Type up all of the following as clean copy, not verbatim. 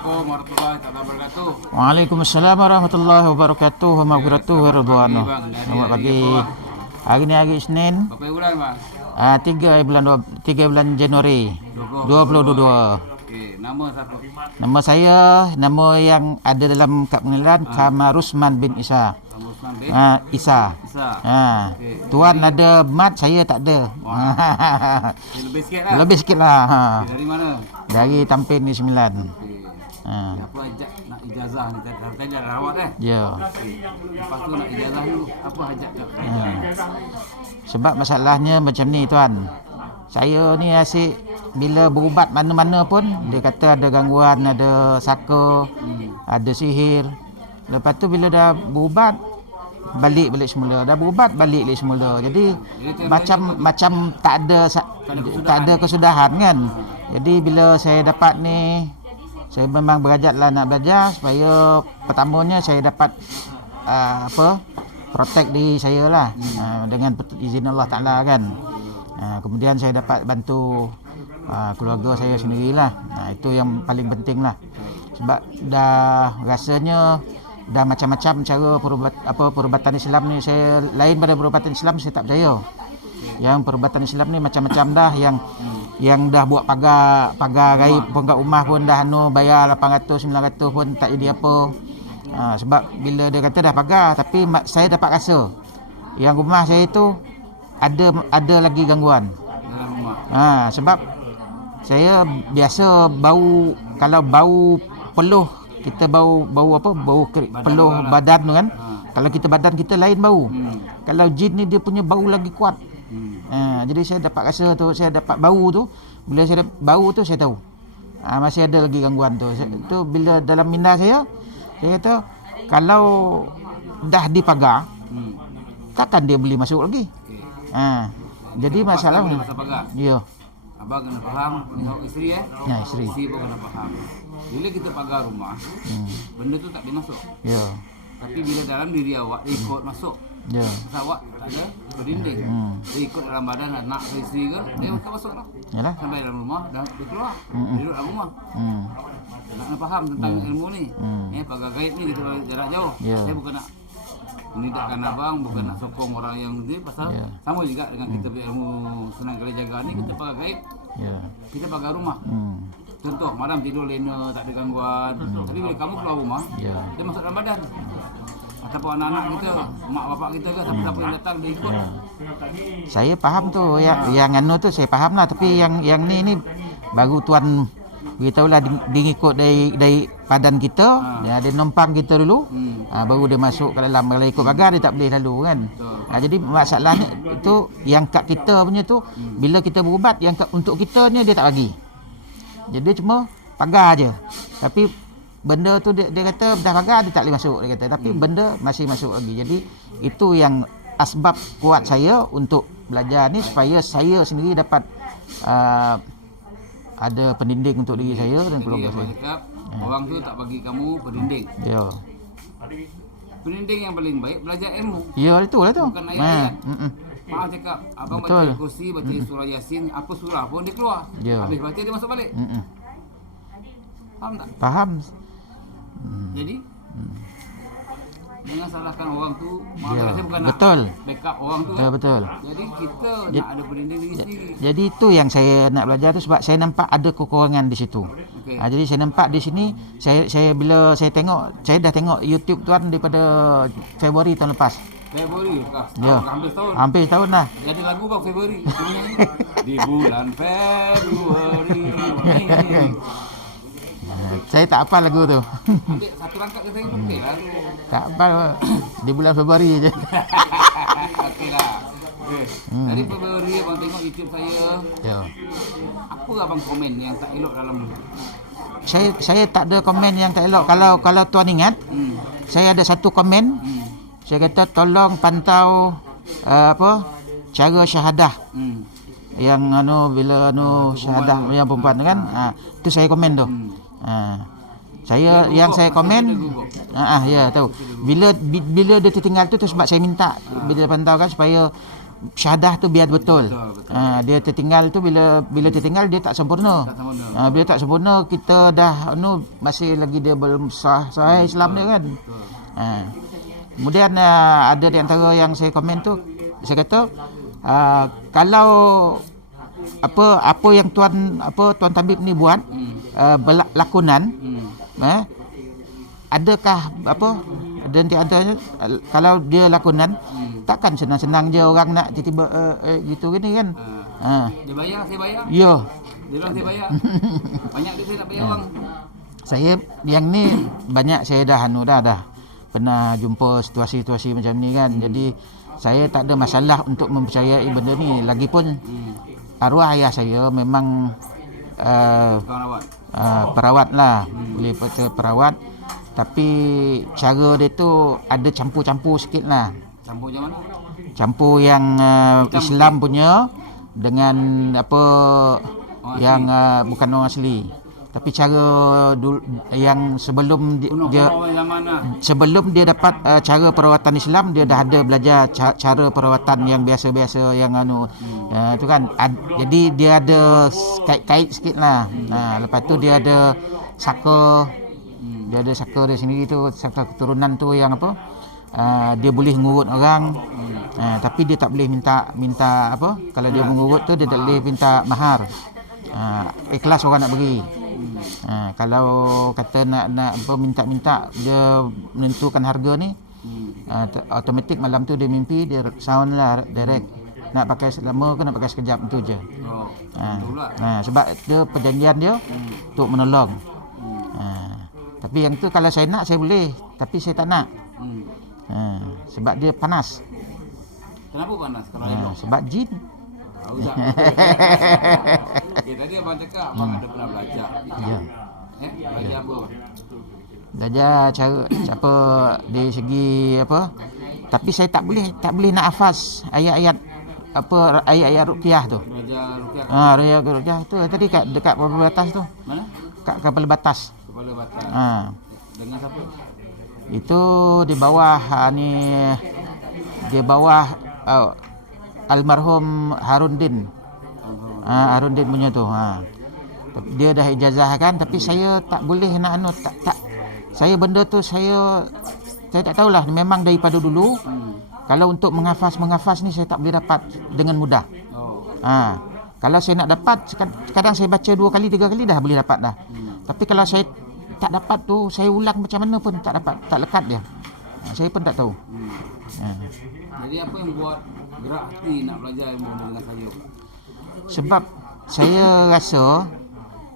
Assalamualaikum warahmatullahi wabarakatuh. Waalaikumsalam warahmatullahi wabarakatuh. Wabarakatuh warahmatullahi wabarakatuh. Selamat pagi. Hari ni hari Isnin. Berapa bulan, Bang? 3 bulan Januari 2022. Okey, nama siapa? Nama saya, nama yang ada dalam kad pengenalan Kamarusman bin Isa. Usman bin Isa. Isa. Okey. Tuan ada mat, saya tak ada. Lebih sikit lah. Lebih sikit lah. Okey, dari mana? Dari Tampin ni 9. Okey. Apa ajak nak ijazah ni? Tadi ada rawat Ya. Lepas tu nak ijazah ni, apa ajak nak ijazah? Sebab masalahnya macam ni tuan. Saya ni asyik bila berubat mana-mana pun dia kata ada gangguan, ada saka, ada sihir. Lepas tu bila dah berubat balik semula. Dah berubat balik semula. Jadi macam tak ada kesudahan kan. Jadi bila saya dapat ni, saya memang berajatlah nak belajar supaya pertamanya saya dapat protect diri saya lah dengan izin Allah Ta'ala kan. Kemudian saya dapat bantu keluarga saya sendirilah. Itu yang paling penting lah. Sebab dah rasanya dah macam-macam cara perubatan Islam ni. Saya lain pada perubatan Islam saya tak percaya. Yang perubatan Islam ni macam-macam dah, yang dah buat pagar gaib pun kat rumah pun dah bayar 800 900 pun tak jadi apa. Sebab bila dia kata dah pagar, tapi saya dapat rasa yang rumah saya tu ada lagi gangguan. Sebab saya biasa bau, kalau bau peluh, kita bau peluh badan tu kan. Kalau badan kita lain bau. Kalau jin ni dia punya bau lagi kuat. Jadi saya dapat rasa tu, saya dapat bau tu. Bila saya dapat bau tu saya tahu masih ada lagi gangguan tu. Itu bila dalam minda saya kata kalau dah dipagar, takkan dia boleh masuk lagi. Jadi masalah ni. Ya. Abang kena faham, tengok isteri isteri. Isteri pun kena faham. Bila kita pagar rumah, benda tu tak boleh masuk. Ya. Tapi bila dalam diri awak dia ikut masuk. Ya. Pasal awak tak ada berdinding. Dia ikut dalam badan anak ke isteri ke, dia akan masuk lah. Yalah. Sampai dalam rumah dan dia keluar. Dia duduk dalam rumah. Nak kena faham tentang ilmu ni. Pagar gaib ni kita jarak jauh. Saya bukan nak menidakkan abang, bukan nak sokong orang yang ni, pasal sama juga dengan kita punya ilmu senang kali jaga ni, kita pagar gaib. Kita pagar rumah. Contoh malam tidur lena, tak ada gangguan. Tapi bila kamu keluar rumah, dia masuk dalam badan. Ataupun anak-anak kita, mak bapak kita ke, siapa-siapa yang datang dia ikut. Saya faham tu, yang anu tu saya faham lah. Tapi yang ni baru tuan beritahulah dia ikut dari badan kita, dia numpang kita dulu, baru dia masuk ke dalam. Kalau ikut pagar dia tak boleh lalu kan. Jadi masalahnya itu yang kat kita punya tu, bila kita berubat, yang untuk kita ni dia tak bagi. Jadi cuma pagar aje. Tapi benda tu dia kata dah pagar dia tak boleh masuk, dia kata. Tapi benda masih masuk lagi. Jadi itu yang asbab kuat saya untuk belajar ni, supaya saya sendiri dapat ada pendinding untuk diri saya dan keluarga saya. Cakap, orang tu tak bagi kamu pendinding. Ya. Pendinding yang paling baik belajar ilmu. Ya, itulah tu. Bukan ayat-ayat. Maaf cakap, abang Betul. baca kursi, baca surah Yasin, apa surah pun dia keluar. Habis baca dia masuk balik. Faham tak? Faham. Jadi jangan salahkan orang tu. Saya bukan betul. Nak backup orang tu kan. Betul. Jadi kita nak ada pendinding diri sendiri. Jadi itu yang saya nak belajar tu, sebab saya nampak ada kekurangan di situ. Jadi saya nampak di sini, saya bila saya dah tengok YouTube tuan daripada Februari tahun lepas. Februari kah? Ya. Hampir setahun. Hampir setahun dah. Jadi lagu bang Februari. Di bulan Februari. Saya tak hafal lagu tu. Ambil satu rangkap ke saya okey lah. Tak hafal. Di bulan Februari je. Okeylah. Dari Februari abang tengok YouTube saya. Ya. Apa abang komen yang tak elok dalam tu? Saya tak ada komen yang tak elok. Kalau tuan ingat, saya ada satu komen. Saya kata tolong pantau cara syahadah. Yang bila syahadah yang perempuan kan, tu saya komen tu. Saya yang saya komen, ya tahu. Bila dia tertinggal tu sebab saya minta bila pantau kan supaya syahadah tu biar betul. Betul. Dia tertinggal tu bila tertinggal dia tak sempurna. Tak sempurna. Bila tak sempurna kita dah masih lagi dia belum sah Islam dia kan. Betul. Kemudian ada di antara yang saya komen tu, saya kata kalau apa yang tuan tabib ni buat lakonan, adakah dan di antaranya kalau dia lakonan takkan senang-senang je orang nak tiba-tiba gitu gini kan. Dia bayar, saya bayar. Ya. Dia orang saya bayar. Banyak dia saya nak bayar orang. Saya yang ni banyak saya dah pernah jumpa situasi-situasi macam ni kan. Jadi saya tak ada masalah untuk mempercayai benda ni. Lagipun arwah ayah saya memang perawat lah. Boleh kata perawat. Tapi cara dia tu ada campur-campur sikit lah. Campur macam mana? Campur yang Islam punya dengan yang bukan orang asli. Tapi cara yang sebelum sebelum dia dapat cara perawatan Islam, dia dah ada belajar cara perawatan yang biasa-biasa yang tu kan. Jadi dia ada kait-kait sikit lah. Lepas tu dia ada saka. Dia ada saka dia sendiri tu, saka keturunan tu yang dia boleh ngurut orang. Tapi dia tak boleh minta kalau dia mengurut tu dia tak boleh minta mahar. Ikhlas orang nak beri. Kalau kata nak minta dia menentukan harga ni, automatik malam tu dia mimpi, dia sound lah direct nak pakai lama ke nak pakai sekejap tu je. Sebab dia perjanjian dia untuk menolong. Tapi yang tu kalau saya nak saya boleh, tapi saya tak nak. Sebab dia panas. Kenapa panas kalau elok? Sebab jin. Tahu tak? Tadi abang cakap abang ada pernah belajar. Ya. Belajar apa? Belajar cara dari segi tapi saya tak boleh nak hafaz ayat-ayat ayat-ayat ruqyah tu. Belajar ruqyah. Ayat ruqyah tu tadi dekat kepala batas tu. Mana? Kat kepala batas. Kepala batas. Dengan siapa? Itu di bawah almarhum Harun Din. Harun Din punya tu. Dia dah ijazahkan, tapi saya tak boleh nak tak. Saya benda tu saya tak tahulah, memang daripada dulu. Kalau untuk menghafaz ni saya tak boleh dapat dengan mudah. Kalau saya nak dapat, kadang saya baca 2 kali 3 kali dah boleh dapat dah. Tapi kalau saya tak dapat tu, saya ulang macam mana pun tak dapat, tak lekat dia. Saya pun tak tahu. Jadi apa yang buat gerak hati nak belajar ilmu dengan saya? Sebab saya rasa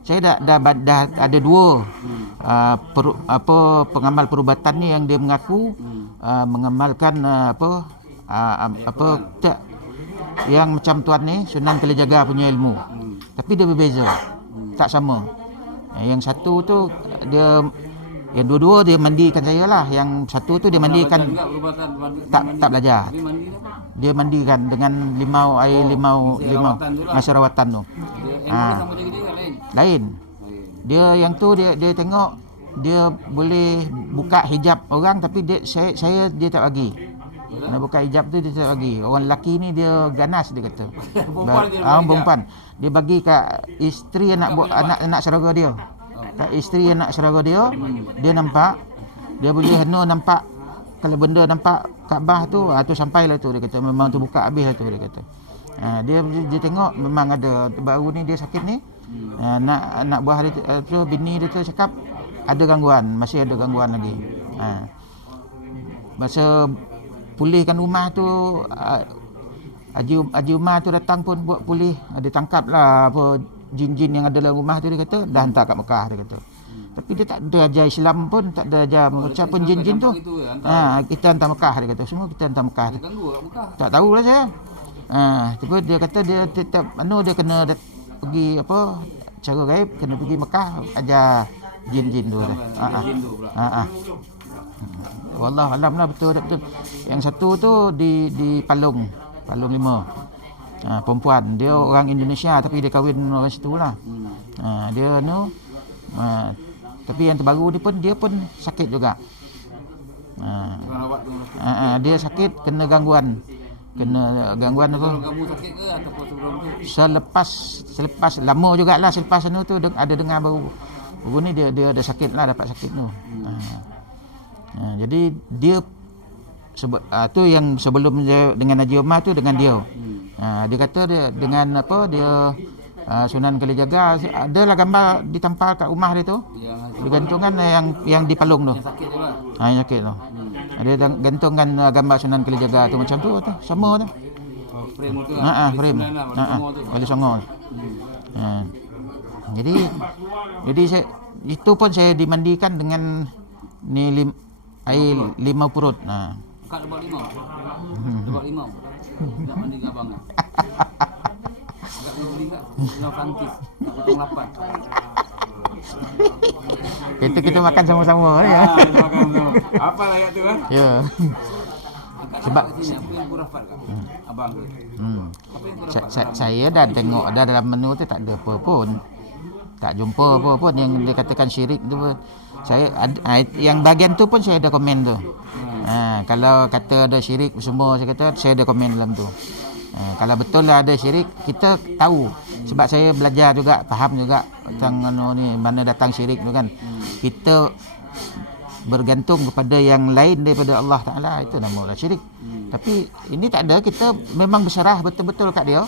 saya dah ada 2 pengamal perubatan ni yang dia mengaku mengamalkan yang macam tuan ni Sunan Kalijaga punya ilmu. Tapi dia berbeza. Tak sama. Yang satu tu dia, yang dua-dua dia mandikan saya lah. Yang satu tu dia mandikan tak belajar. Dia mandikan dengan limau masa rawatan tu. Lain. Dia yang tu dia tengok dia boleh buka hijab orang, tapi dia tak bagi. Nak buka hijab tu dia tak bagi. Orang lelaki ni dia ganas, dia kata. Perempuan. Dia bagi kat isteri anak saudara dia. Kat isteri anak saudara dia, dia nampak, dia boleh nampak kalau benda nampak Kaabah tu, tu sampailah tu, dia kata. Memang tu buka habis lah tu, dia kata. Dia tengok memang ada. Baru ni dia sakit ni. Anak buah dia tu, bini dia tu cakap ada gangguan, masih ada gangguan lagi. Masa pulihkan rumah tu, Haji Umar tu datang pun buat pulih. Dia tangkap lah jin-jin yang ada dalam rumah tu, dia kata dah hantar kat Mekah, dia kata. Tapi dia tak ada ajar Islam pun, tak ada ajar mengucap pun jin-jin tu. Kita hantar Mekah, dia kata. Semua kita hantar Mekah. Tak tahulah saya. Tapi dia kata dia tetap dia kena pergi cara gaib, kena pergi Mekah ajar jin-jin tu. Wallah alam lah, betul. Yang satu tu di Palung 5. Perempuan, dia orang Indonesia tapi dia kahwin orang situ lah. Dia tapi yang terbaru dia pun sakit juga. Dia sakit kena gangguan kena gangguan apa. Kalau kamu sakit ke ataupun sebelum tu? Selepas lama jugalah selepas tu ada dengar baru ni dia ada sakit lah, dapat sakit tu. Jadi dia tu yang sebelum dia dengan Haji Omar tu dengan dia. Dia kata dia dengan apa dia Sunan Kalijaga adalah gambar ditampal kat rumah dia tu. Digantungkan yang di palung tu. Yang sakit tu lah. Yang sakit tu. Ada gantungkan gambar Sunan Kalijaga tu macam tu sama tu. Oh, frame tu lah. Frame. Balik Songo. Jadi saya itu pun saya dimandikan dengan ni air limau purut. Kak dia buat limau. Dia buat limau. Nak mandi dengan abang. Agak beli kat limau kantis. Nak potong lapan. Itu kita makan sama-sama ni ya. Makan sama. Apa lah ayat tu kan? Ya. Sebab sini apa yang kurang kak? Abang tu. Apa yang kurang Saya dah tengok dah dalam menu tu tak ada apa pun. Tak jumpa apa pun yang dikatakan syirik tu pun. Saya yang bahagian tu pun saya ada komen tu. Kalau kata ada syirik semua saya ada komen dalam tu. Kalau betul lah ada syirik, kita tahu. Sebab saya belajar juga, faham juga tentang ni mana datang syirik tu kan. Kita bergantung kepada yang lain daripada Allah Taala, itu nama syirik. Tapi ini tak ada, kita memang berserah betul-betul kat dia.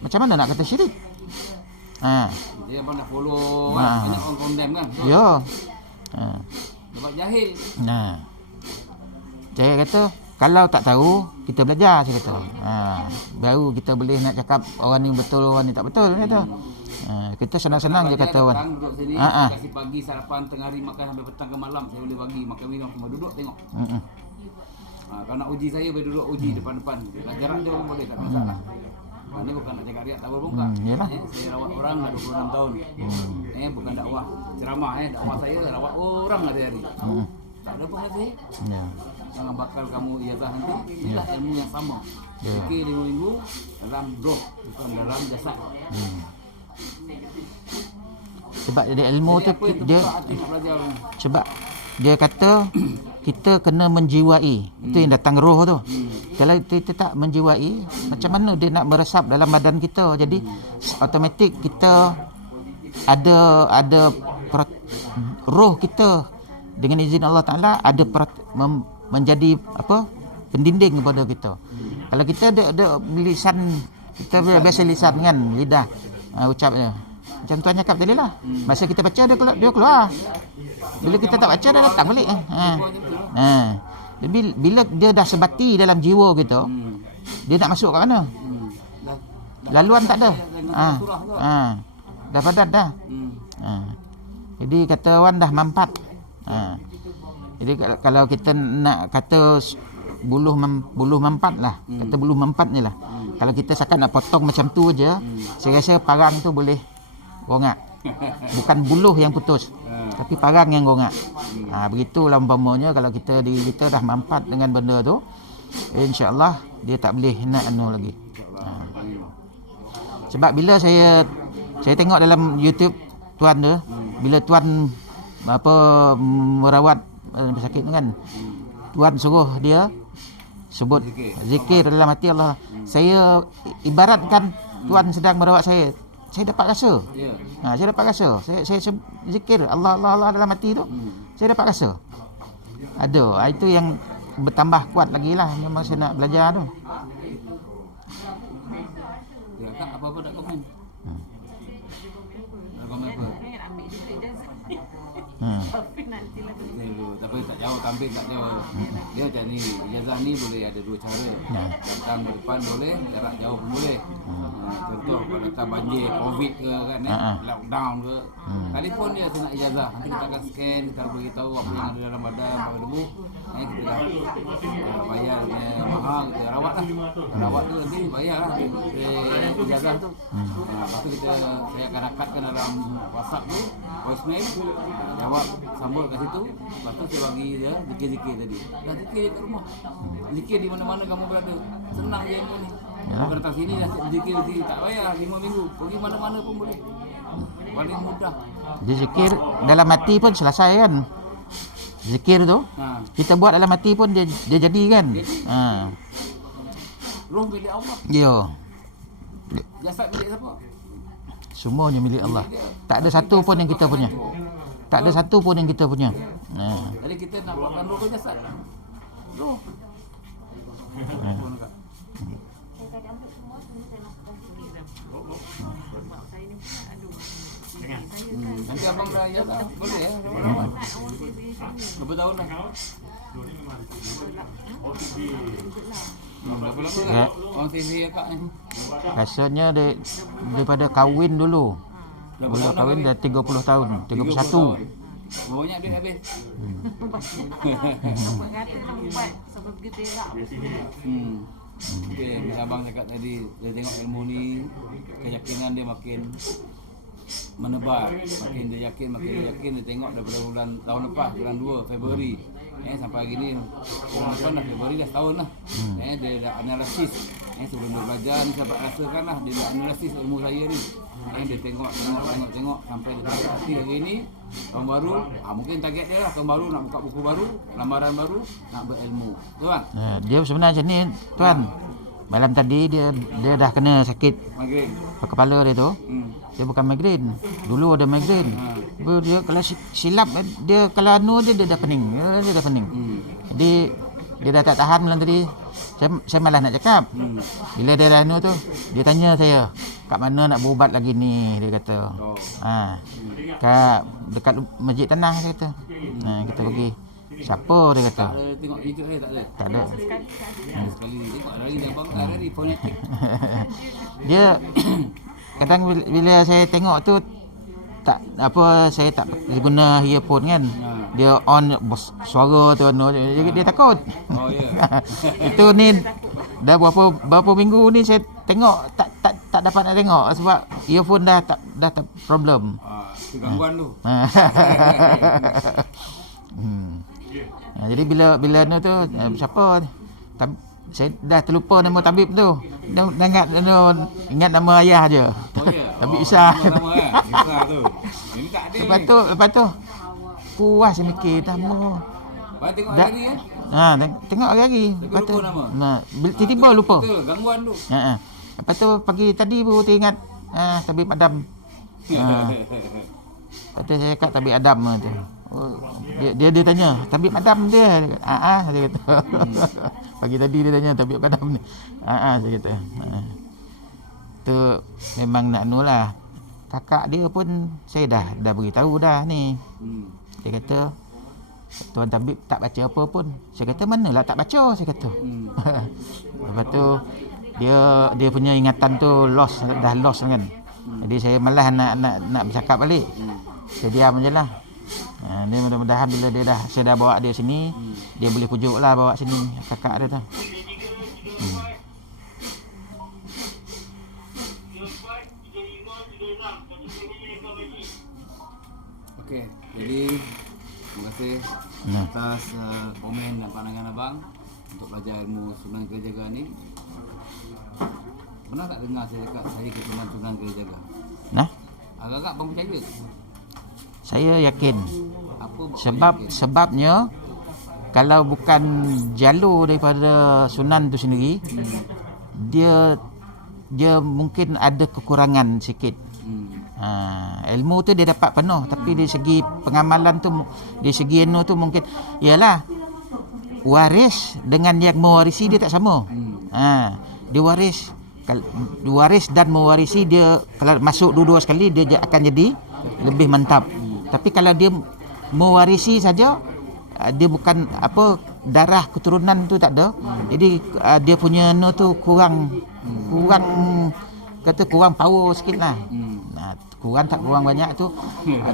Macam mana nak kata syirik? Dia abang dah follow kan, banyak orang condemn kan. Ya. Sebab jahil. Saya kata kalau tak tahu kita belajar, saya kata. Baru kita boleh nak cakap orang ni betul, orang ni tak betul, kata. Kita senang-senang je kata orang. Duduk sini, kasih pagi sarapan tengah hari makan sampai petang ke malam, saya boleh bagi makan minum semua, duduk tengok. Kalau nak uji saya boleh duduk uji depan-depan. Jarak dia pun boleh, tak ada masalah. Ini bukan nak cakap riak tak berbongkar. Saya rawat orang dah 26 tahun. Bukan dakwah ceramah, dakwah saya rawat orang hari-hari. Tak ada pengaji. Jangan bakal kamu ijazah nanti. Inilah ilmu yang sama. Fikir 5 minggu dalam roh, bukan dalam jasad. Sebab dia ilmu tu dia sebab dia kata kita kena menjiwai. Itu yang datang roh tu. Kalau kita tak menjiwai, macam mana dia nak meresap dalam badan kita? Jadi automatik kita ada roh kita dengan izin Allah Taala ada menjadi apa? Pendinding kepada kita. Kalau kita ada lisan, kita biasa lisan kan, lidah ucapnya. Macam tuan cakap tadi lah. Masa kita baca dia keluar. Bila kita tak baca dia datang balik. Jadi bila dia dah sebati dalam jiwa kita, dia nak masuk kat mana? Laluan tak ada. Dah padat dah. Jadi kata orang dah mampat. Jadi kalau kita nak kata buluh mampat lah, kata buluh mampat ni lah. Kalau kita sekat nak potong macam tu je, saya rasa parang tu boleh gongak. Bukan buluh yang putus, tapi parang yang gongak. Begitulah umpamanya kalau kita dah mampat dengan benda tu, insya-Allah dia tak boleh nak lagi. Sebab bila saya tengok dalam YouTube tuan tu, bila tuan merawat pesakit tu kan, tuan suruh dia sebut zikir dalam hati Allah. Saya ibaratkan tuan sedang merawat saya dapat rasa. Saya dapat rasa. Saya zikir Allah dalam hati tu. Saya dapat rasa. Ada. Itu yang bertambah kuat lagi lah. Memang saya nak belajar tu. Kak, apa-apa tak komen? Tak komen apa? Tapi tak jauh, tampil tak jauh. Dia macam ni, ijazah ni boleh ada dua cara. Datang ke depan boleh, jarak jauh pun boleh. Contoh kalau datang banjir, covid ke kan, lockdown ke, telefon dia saya nak ijazah. Nanti kita akan scan, kita beritahu apa yang ada dalam badan, apa debu. Kita dah bayar mahal, kita rawat lah. Rawat tu nanti bayar lah ijazah tu. Lepas tu saya akan rakatkan dalam WhatsApp tu, voicemail, jawab sambut kat situ. Lepas tu saya bagi dia zikir-zikir tadi. Dah zikir dia kat rumah. Zikir di mana-mana kamu berada. Senang je ilmu ni. Kalau datang sini dah zikir tak payah 5 minggu. Pergi mana-mana pun boleh. Paling mudah. Dia zikir dalam hati pun selesai kan. Zikir tu kita buat dalam hati pun dia jadi kan. Roh milik Allah. Ya. Jasad milik siapa? Semuanya milik Allah. Tak ada satu pun yang kita punya. Tak ada satu pun yang kita punya. Jadi kita nak buatkan roh ke jasad? Roh. Nanti abang dah ya tak? Boleh ya? Berapa tahun dah? Berapa lama dah? Orang TV akak ni? Rasanya daripada kahwin dulu. Mula kahwin dah 30 tahun, 31. Berapa banyak duit habis? Okay, abang cakap tadi, dia tengok ilmu ni, keyakinan dia makin menebar, makin dia yakin, dia tengok daripada tahun lepas, bulan 2 Februari sampai hari ni, bulan depan dah Februari dah setahun lah. Dia dah analisis, sebelum dia belajar ni sahabat rasakan lah, dia dah analisis ilmu saya ni. Dia tengok sampai dia tak hati hari ni, tahun baru, mungkin target dia lah, tahun baru nak buka buku baru, lambaran baru, nak berilmu. Betul bang? Dia sebenarnya ni tuan, malam tadi dia dah kena sakit Migrain. kepala dia tu. Dia bukan migrain. Dulu ada migrain. Dia kalau silap dia kalau dia dah pening. Dia dah pening. Jadi dia dah tak tahan malam tadi. Saya malah nak cakap. Bila dia dah tu, dia tanya saya, kat mana nak berubat lagi ni, dia kata. Kat dekat Masjid Tanah, dia kata. Kita pergi. Siapa, dia kata. Tak ada tengok YouTube saya, tak ada. Tak ada. Sekali tengok lari dia abang lari fonetik. Dia kadang bila saya tengok tu tak apa, saya tak guna earphone kan. Dia on suara tu dia takut. Oh ya. Itu ni dah berapa minggu ni saya tengok tak dapat nak tengok sebab earphone dah tak problem. Gangguan tu. Jadi bila tu siapa saya dah terlupa nama tabib tu. Dah ingat nama ayah je. Oh ya. Tabib Isa. Nama Isa tu. Ini tak ada. Lepas tu puas saya mikir tamu. Baik tengok hari ya. Tengok hari. Lepas tu tiba-tiba lupa. Betul, gangguan tu. Lepas tu pagi tadi baru teringat tabib Adam. Lepas tu saya cakap tabib Adam tu. Dia tanya, tabib Adam dia kata. Pagi tadi dia tanya tabib Adam ni. Saya kata. Tu memang nak lah. Kakak dia pun saya dah beritahu dah ni. Dia kata tuan tabib tak baca apa pun. Saya kata manalah tak baca, saya kata. Lepas tu dia punya ingatan tu dah lost kan. Jadi saya malah nak bercakap balik. Saya diam je lah. Dia mudah-mudahan bila saya dah bawa dia sini, dia boleh pujuk lah bawa sini kakak dia tu. Okey, jadi terima kasih atas komen dan pandangan abang untuk belajar ilmu Sunan Kalijaga ni. Pernah tak dengar saya cakap saya keturunan Sunan Kalijaga? Agak-agak abang percaya? Saya yakin. Apa Sebabnya kalau bukan jalur daripada Sunan tu sendiri, dia mungkin ada kekurangan sikit. Ilmu tu dia dapat penuh, tapi dari segi pengamalan tu, dari segi ilmu tu mungkin ialah waris dengan yang mewarisi dia tak sama. Dia waris dan mewarisi, dia kalau masuk dua-dua sekali dia akan jadi lebih mantap. Tapi kalau dia mewarisi saja, dia bukan darah keturunan tu tak ada. Jadi dia punya tu kurang power sikit lah. Kurang banyak tu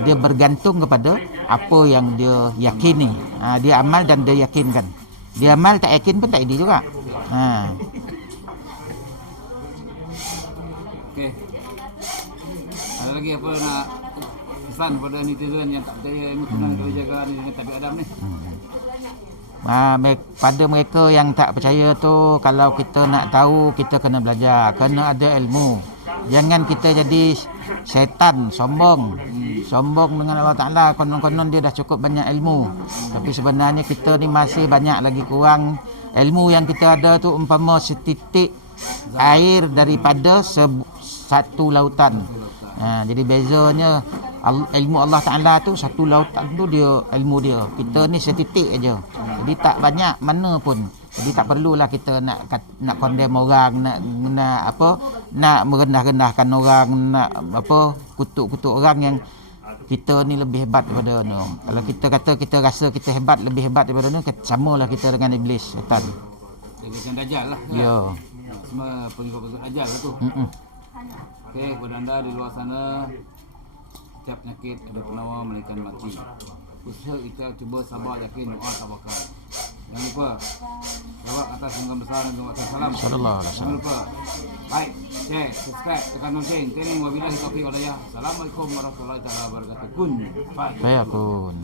dia bergantung kepada apa yang dia yakini. Dia amal dan dia yakinkan. Dia amal tak yakin pun tak jadi juga. Okey. Ada lagi apa nak pesan kepada netizen yang tak percaya ilmu Sunan Kalijaga ni dengan tabib Adam ni? Pada mereka yang tak percaya tu, kalau kita nak tahu, kita kena belajar, kena ada ilmu. Jangan kita jadi syaitan, sombong dengan Allah Ta'ala, konon-konon dia dah cukup banyak ilmu, tapi sebenarnya kita ni masih banyak lagi kurang. Ilmu yang kita ada tu umpama setitik air daripada satu lautan. Jadi bezanya ilmu Allah Ta'ala tu satu lautan tu dia ilmu dia. Kita ni setitik aja. Jadi tak banyak mana pun. Jadi tak perlulah kita nak condemn orang, nak merendah-rendahkan orang, nak kutuk-kutuk orang yang kita ni lebih hebat daripada ni. Kalau kita kata kita rasa kita hebat, lebih hebat daripada ni, samalah kita dengan iblis, syaitan. Dengan Dajjal lah. Ya. Semua pengikut Dajjal lah tu. Okey, kepada anda di luar sana, setiap penyakit ada penawar malaikat mati. Usaha kita cuba sabar, yakin, doa, tawakal. Jangan lupa jawab atas sungguhan besar dan doa salam. Sallallahu alaihi Jangan wasallam. lupa like, share, subscribe, tekan lonceng. Wabillahi taufiq wal hidayah. Assalamualaikum warahmatullahi wabarakatuh. Kun. Bye. Fayakun.